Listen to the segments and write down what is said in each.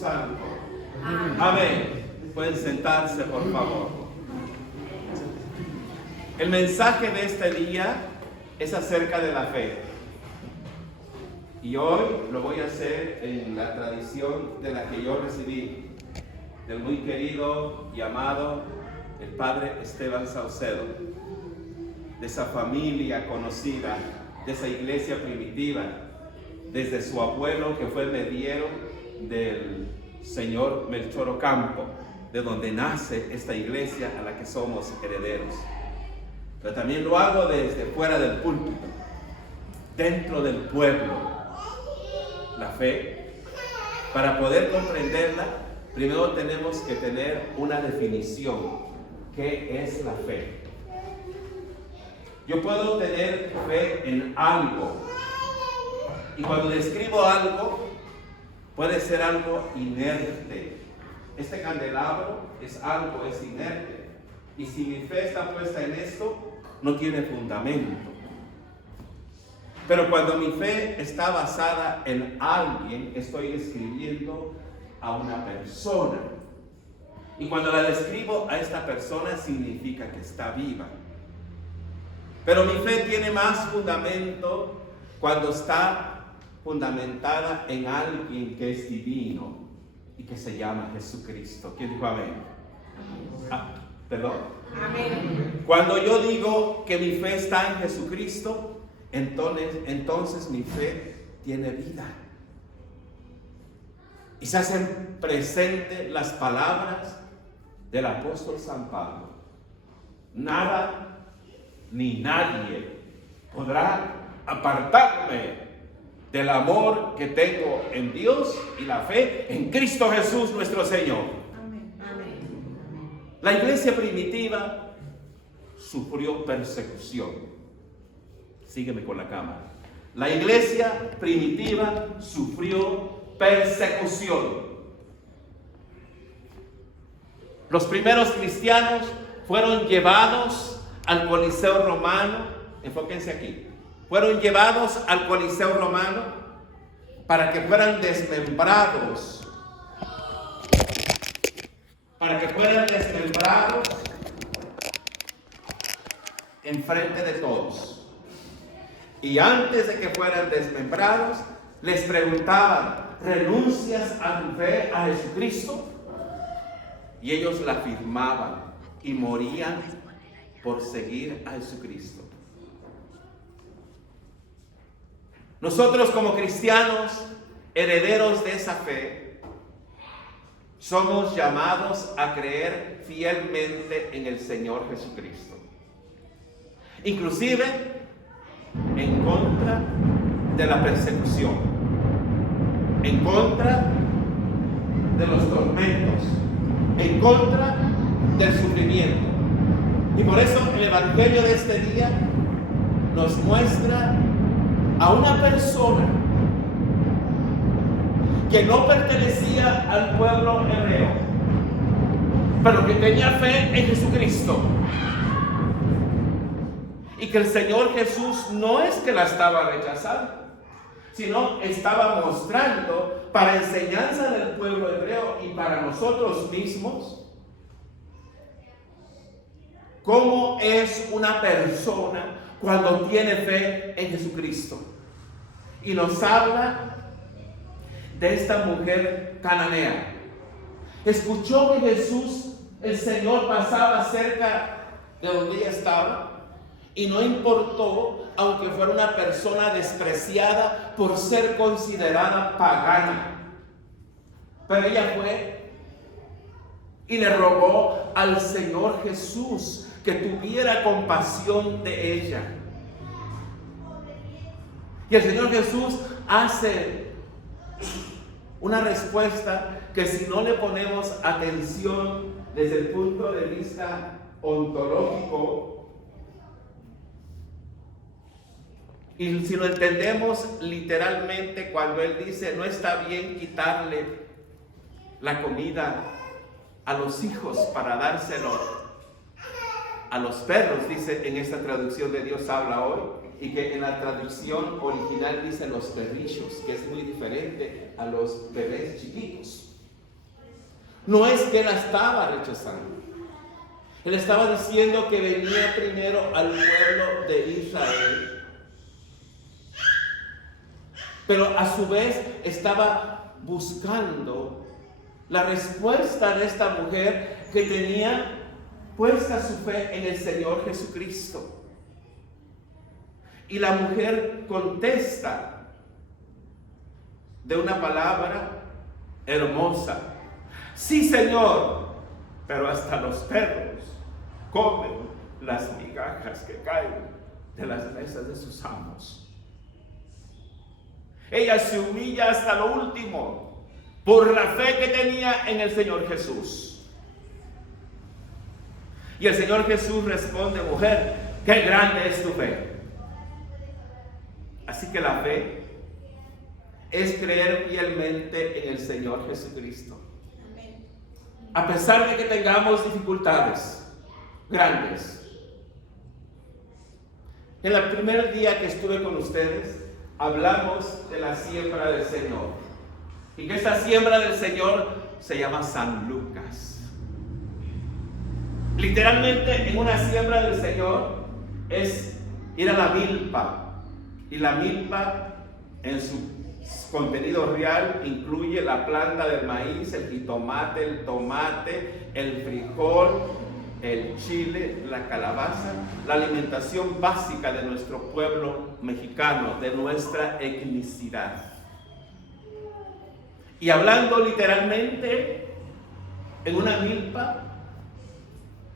Santo. Amén. Pueden sentarse, por favor. El mensaje de este día es acerca de la fe. Y hoy lo voy a hacer en la tradición de la que yo recibí, del muy querido y amado el Padre Esteban Saucedo, de esa familia conocida, de esa iglesia primitiva, desde su abuelo que fue mediero del señor Melchor Ocampo, de donde nace esta iglesia a la que somos herederos. Pero también lo hago desde fuera del púlpito, dentro del pueblo. La fe, para poder comprenderla, primero tenemos que tener una definición. ¿Qué es la fe? Yo puedo tener fe en algo, y cuando describo algo, puede ser algo inerte. Este candelabro es algo, es inerte. Y si mi fe está puesta en esto, no tiene fundamento. Pero cuando mi fe está basada en alguien, estoy describiendo a una persona. Y cuando la describo a esta persona, significa que está viva. Pero mi fe tiene más fundamento cuando está fundamentada en alguien que es divino y que se llama Jesucristo. ¿Quién dijo amén? ¿Perdón? Amén. Cuando yo digo que mi fe está en Jesucristo, entonces mi fe tiene vida. Y se hacen presentes las palabras del apóstol San Pablo. Nada ni nadie podrá apartarme del amor que tengo en Dios y la fe en Cristo Jesús nuestro Señor. Amén. Amén. La iglesia primitiva sufrió persecución. Sígueme con la cámara. La iglesia primitiva sufrió persecución. Los primeros cristianos fueron llevados al Coliseo Romano. Enfóquense aquí. Fueron llevados al Coliseo Romano para que fueran desmembrados. Para que fueran desmembrados en frente de todos. Y antes de que fueran desmembrados, les preguntaban: ¿renuncias a tu fe a Jesucristo? Y ellos la afirmaban y morían por seguir a Jesucristo. Nosotros como cristianos, herederos de esa fe, somos llamados a creer fielmente en el Señor Jesucristo. Inclusive en contra de la persecución, en contra de los tormentos, en contra del sufrimiento. Y por eso el Evangelio de este día nos muestra a una persona que no pertenecía al pueblo hebreo, pero que tenía fe en Jesucristo. Y que el Señor Jesús no es que la estaba rechazando, sino estaba mostrando para enseñanza del pueblo hebreo y para nosotros mismos cómo es una persona cuando tiene fe en Jesucristo. Y nos habla de esta mujer cananea. Escuchó que Jesús, el Señor, pasaba cerca de donde ella estaba, y no importó, aunque fuera una persona despreciada por ser considerada pagana. Pero ella fue y le rogó al Señor Jesús que tuviera compasión de ella. Y el Señor Jesús hace una respuesta que, si no le ponemos atención desde el punto de vista ontológico, y si lo entendemos literalmente, cuando Él dice: no está bien quitarle la comida a los hijos para dárselo a los perros, dice en esta traducción de Dios habla hoy, y que en la traducción original dice los perrillos, que es muy diferente a los bebés chiquitos. No es que él la estaba rechazando. Él estaba diciendo que venía primero al pueblo de Israel. Pero a su vez estaba buscando la respuesta de esta mujer que tenía puesta su fe en el Señor Jesucristo. Y la mujer contesta de una palabra hermosa: sí, Señor, pero hasta los perros comen las migajas que caen de las mesas de sus amos. Ella se humilla hasta lo último por la fe que tenía en el Señor Jesús. Y el Señor Jesús responde: mujer, qué grande es tu fe. Así que la fe es creer fielmente en el Señor Jesucristo. Amén. A pesar de que tengamos dificultades grandes. En el primer día que estuve con ustedes, hablamos de la siembra del Señor. Y que esta siembra del Señor se llama San Lucas. Literalmente, en una siembra del Señor es ir a la milpa. Y la milpa, en su contenido real, incluye la planta del maíz, el jitomate, el tomate, el frijol, el chile, la calabaza, la alimentación básica de nuestro pueblo mexicano, de nuestra etnicidad. Y hablando literalmente, en una milpa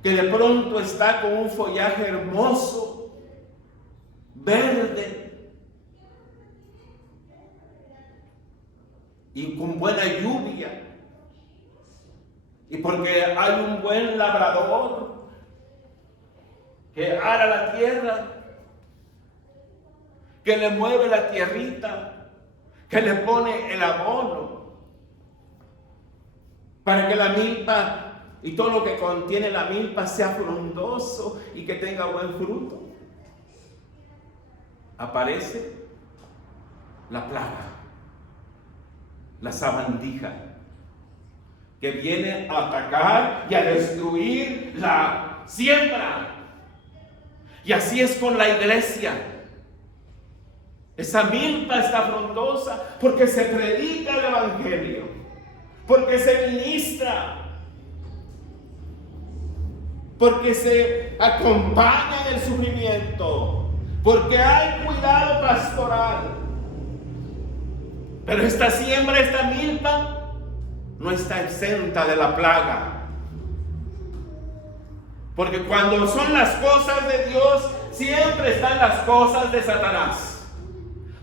que de pronto está con un follaje hermoso, verde, y con buena lluvia, y porque hay un buen labrador que ara la tierra, que le mueve la tierrita, que le pone el abono, para que la milpa y todo lo que contiene la milpa sea frondoso y que tenga buen fruto. Aparece la plaga, la sabandija, que viene a atacar y a destruir la siembra. Y así es con la iglesia. Esa milpa está frondosa porque se predica el evangelio, porque se ministra, porque se acompaña en el sufrimiento, porque hay cuidado pastoral. Pero esta siembra, esta milpa, no está exenta de la plaga. Porque cuando son las cosas de Dios, siempre están las cosas de Satanás.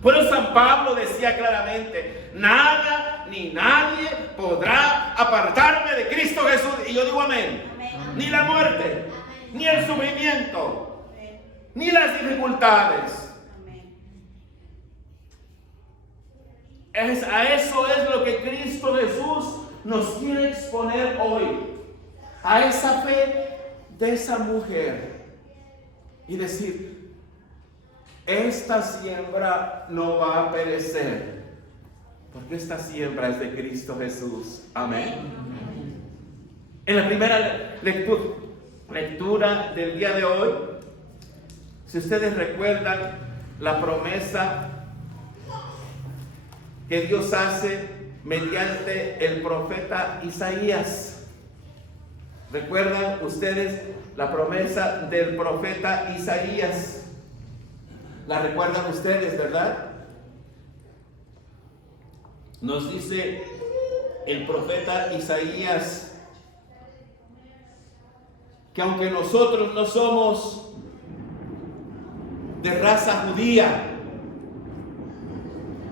Por eso San Pablo decía claramente: nada ni nadie podrá apartarme de Cristo Jesús. Y yo digo amén. Amén. Ni la muerte, amén, ni el sufrimiento, amén, ni las dificultades. A eso es lo que Cristo Jesús nos quiere exponer hoy. A esa fe de esa mujer. Y decir: esta siembra no va a perecer, porque esta siembra es de Cristo Jesús. Amén. En la primera lectura del día de hoy, si ustedes recuerdan la promesa que Dios hace mediante el profeta Isaías. ¿Recuerdan ustedes la promesa del profeta Isaías? ¿La recuerdan ustedes, verdad? Nos dice el profeta Isaías que aunque nosotros no somos de raza judía,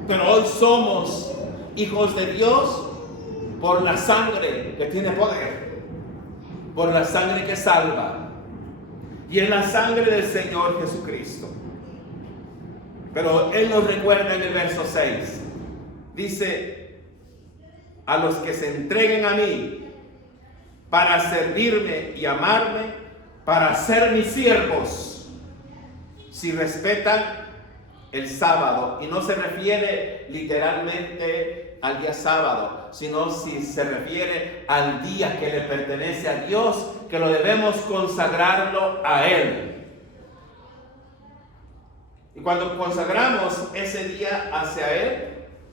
pero hoy somos hijos de Dios por la sangre que tiene poder, por la sangre que salva, y en la sangre del Señor Jesucristo. Pero Él nos recuerda en el verso 6, dice: a los que se entreguen a mí para servirme y amarme, para ser mis siervos, si respetan el sábado. Y no se refiere literalmente al día sábado, sino si se refiere al día que le pertenece a Dios, que lo debemos consagrarlo a Él. Y cuando consagramos ese día hacia Él,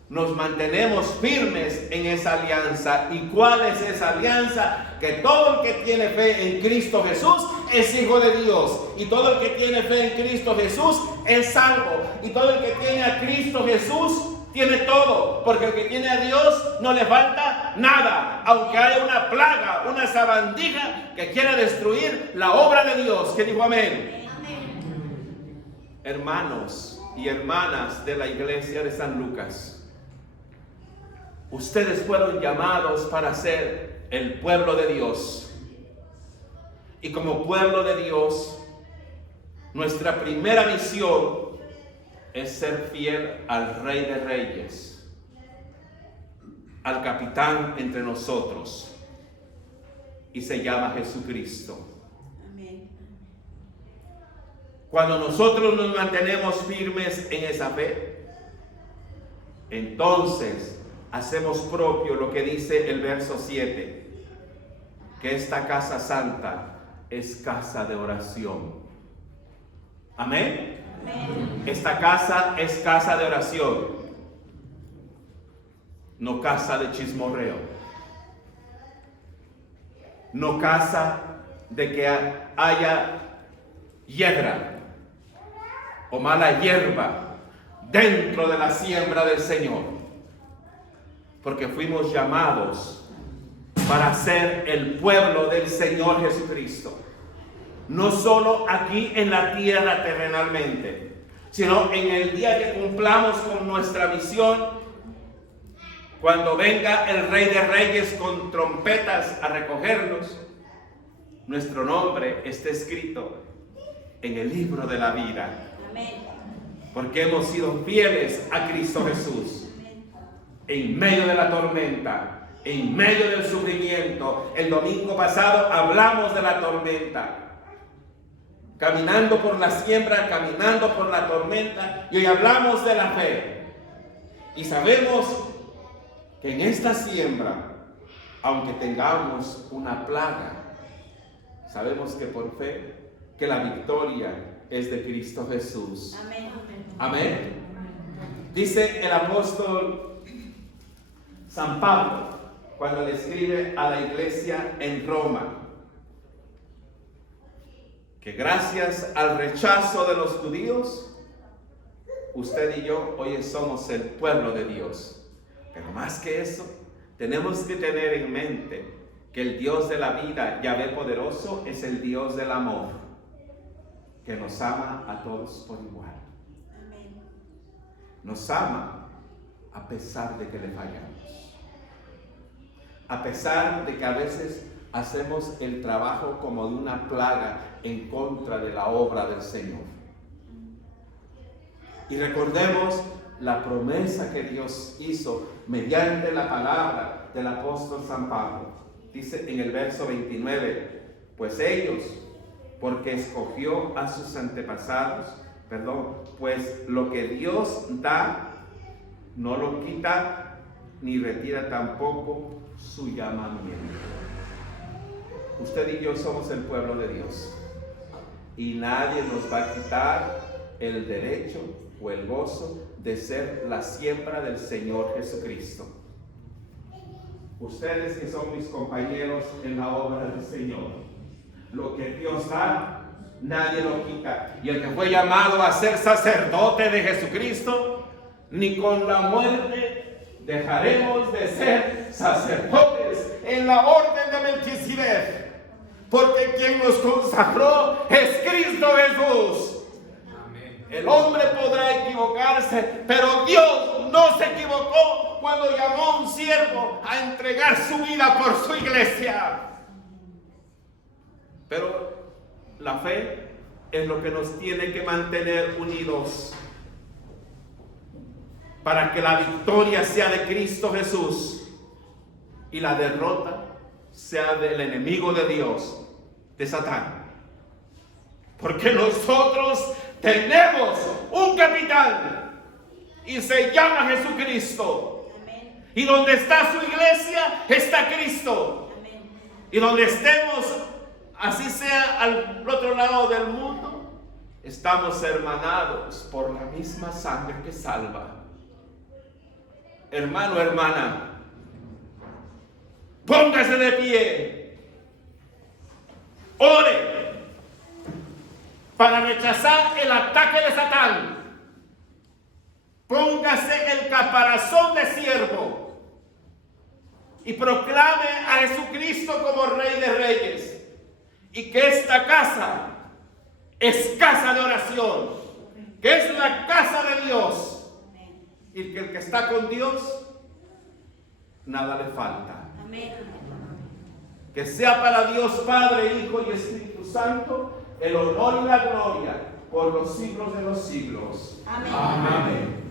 nos mantenemos firmes en esa alianza. ¿Y cuál es esa alianza? Que todo el que tiene fe en Cristo Jesús es hijo de Dios. Y todo el que tiene fe en Cristo Jesús es salvo. Y todo el que tiene a Cristo Jesús tiene todo. Porque el que tiene a Dios no le falta nada. Aunque haya una plaga, una sabandija que quiera destruir la obra de Dios. ¿Quién dijo amén? Amén. Hermanos y hermanas de la iglesia de San Lucas, ustedes fueron llamados para ser el pueblo de Dios. Y como pueblo de Dios, nuestra primera misión es ser fiel al Rey de Reyes, al capitán entre nosotros, y se llama Jesucristo. Amén. Cuando nosotros nos mantenemos firmes en esa fe, entonces hacemos propio lo que dice el verso 7, que esta casa santa es casa de oración. Amén. Amén. Esta casa es casa de oración, no casa de chismorreo, no casa de que haya hiedra o mala hierba dentro de la siembra del Señor. Porque fuimos llamados para ser el pueblo del Señor Jesucristo. No solo aquí en la tierra terrenalmente, sino en el día que cumplamos con nuestra misión, cuando venga el Rey de Reyes con trompetas a recogernos, nuestro nombre esté escrito en el libro de la vida. Amén. Porque hemos sido fieles a Cristo Jesús. En medio de la tormenta, en medio del sufrimiento. El domingo pasado hablamos de la tormenta. Caminando por la siembra, caminando por la tormenta. Y hoy hablamos de la fe. Y sabemos que en esta siembra, aunque tengamos una plaga, sabemos que por fe, que la victoria es de Cristo Jesús. Amén. Amén. Dice el apóstol San Pablo, cuando le escribe a la iglesia en Roma, que gracias al rechazo de los judíos, usted y yo hoy somos el pueblo de Dios. Pero más que eso, tenemos que tener en mente que el Dios de la vida, Yahvé poderoso, es el Dios del amor, que nos ama a todos por igual. Amén. Nos ama a pesar de que le fallamos. A pesar de que a veces hacemos el trabajo como de una plaga en contra de la obra del Señor. Y recordemos la promesa que Dios hizo mediante la palabra del apóstol San Pablo. Dice en el verso 29, pues ellos, porque escogió a sus antepasados, pues lo que Dios da, no lo quita ni retira tampoco su llamamiento. Usted y yo somos el pueblo de Dios y nadie nos va a quitar el derecho o el gozo de ser la siembra del Señor Jesucristo. Ustedes que son mis compañeros en la obra del Señor, lo que Dios da, nadie lo quita. Y el que fue llamado a ser sacerdote de Jesucristo, ni con la muerte dejaremos de ser sacerdotes en la orden de Melquisedec, porque quien nos consagró es Cristo Jesús. Amén. El hombre podrá equivocarse, pero Dios no se equivocó cuando llamó a un siervo a entregar su vida por su iglesia. Pero la fe es lo que nos tiene que mantener unidos, para que la victoria sea de Cristo Jesús y la derrota sea del enemigo de Dios, de Satán. Porque nosotros tenemos un capitán y se llama Jesucristo. Amén. Y donde está su iglesia, está Cristo. Amén. Y donde estemos, así sea al otro lado del mundo, estamos hermanados por la misma sangre que salva. Hermano, hermana, póngase de pie. Ore para rechazar el ataque de Satán. Póngase el caparazón de siervo y proclame a Jesucristo como Rey de Reyes. Y que esta casa es casa de oración, que es la casa de Dios. Y que el que está con Dios, nada le falta. Amén. Que sea para Dios Padre, Hijo y Espíritu Santo el honor y la gloria por los siglos de los siglos. Amén. Amén.